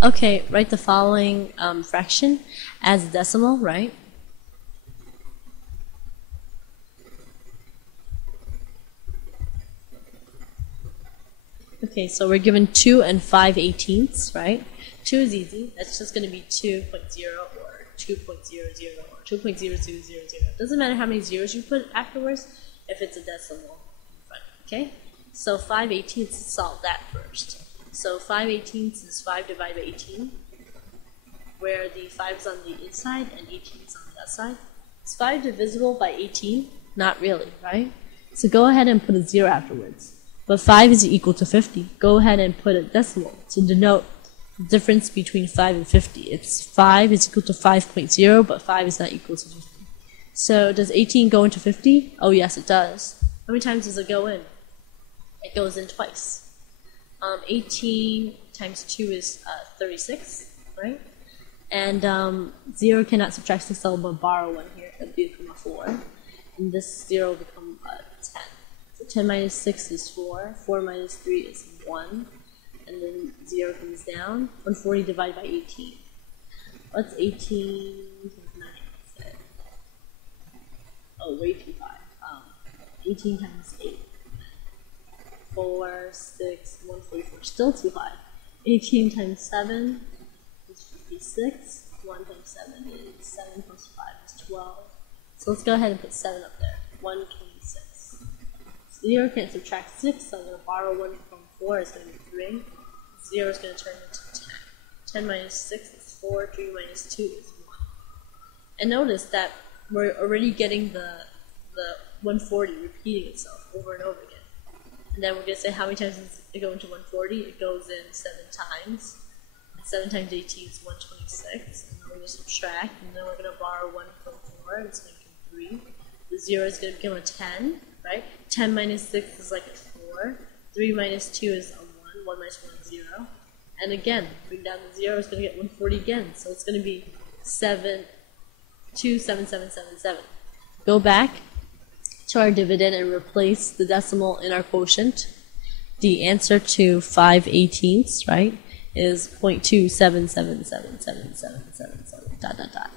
Okay, write the following fraction as a decimal, right? Okay, so we're given 2 and 5/18ths, right? 2 is easy. That's just going to be 2.0 or 2.00 or 2.0000. Doesn't matter how many zeros you put afterwards if it's a decimal in front, okay? So 5/18ths, let's solve that first. So 5/18ths is 5 divided by 18, where the 5 is on the inside and 18 is on the outside. Is 5 divisible by 18? Not really, right? So go ahead and put a 0 afterwards. But 5 is equal to 50. Go ahead and put a decimal to denote the difference between 5 and 50. It's 5 is equal to 5.0, but 5 is not equal to 50. So does 18 go into 50? Oh yes, it does. How many times does it go in? It goes in twice. 18 times 2 is 36, right? And 0 cannot subtract 6, so we'll borrow 1 here. It'll become a 4. And this 0 will become 10. So 10 minus 6 is 4. 4 minus 3 is 1. And then 0 comes down. 140 divided by 18. What's 18 times 9? Oh, way too high. 18 times 8. 4, 6, 144. Still too high. 18 times 7 is 56. 1 times 7 is 7 plus 5 is 12. So let's go ahead and put 7 up there. 126. 0 can't subtract 6, so I'm going to borrow 1 from 4. It's going to be 3. 0 is going to turn into 10. 10 minus 6 is 4. 3 minus 2 is 1. And notice that we're already getting the 140 repeating itself over and over again. And then we're going to say how many times does it go into 140? It goes in 7 times. And 7 times 18 is 126. And then we're going to subtract. And then we're going to borrow 1 from 4. And it's going to become 3. The 0 is going to become a 10, right? 10 minus 6 is like a 4. 3 minus 2 is a 1. 1 minus 1 is 0. And again, bring down the 0, it's going to get 140 again. So it's going to be 27777. Go back to our dividend and replace the decimal in our quotient. The answer to 5/18ths, right, is 0.2777777.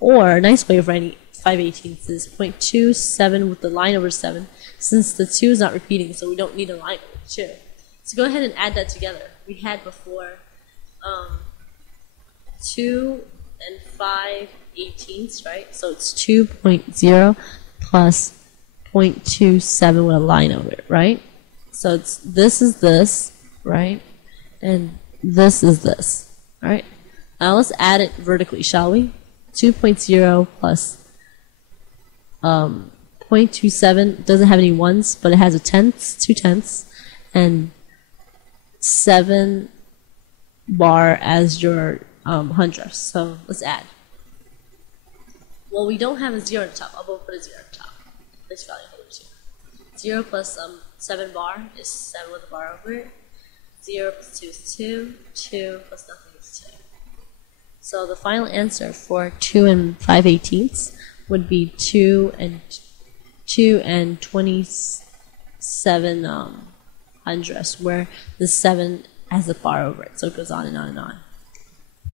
Or a nice way of writing 5/18ths is 0.27 with the line over 7, since the 2 is not repeating, so we don't need a line over 2. So go ahead and add that together. We had before 2 and 5/18ths, right? So it's 2.0 plus 0.27 with a line over it, right? So it's this is this, right? And this is this, right? Now let's add it vertically, shall we? 2.0 plus 0.27 doesn't have any ones, but it has a tenths, 2 tenths, and 7 bar as your hundredths. So let's add. Well, we don't have a 0 on the top. I'll put a 0 on the top. This value holds 0. 0 plus 7 bar is 7 with a bar over it. 0 plus 2 is 2. 2 plus nothing is 2. So the final answer for 2 and 5/18ths would be 2 and 27 hundredths, where the 7 has a bar over it, so it goes on and on and on.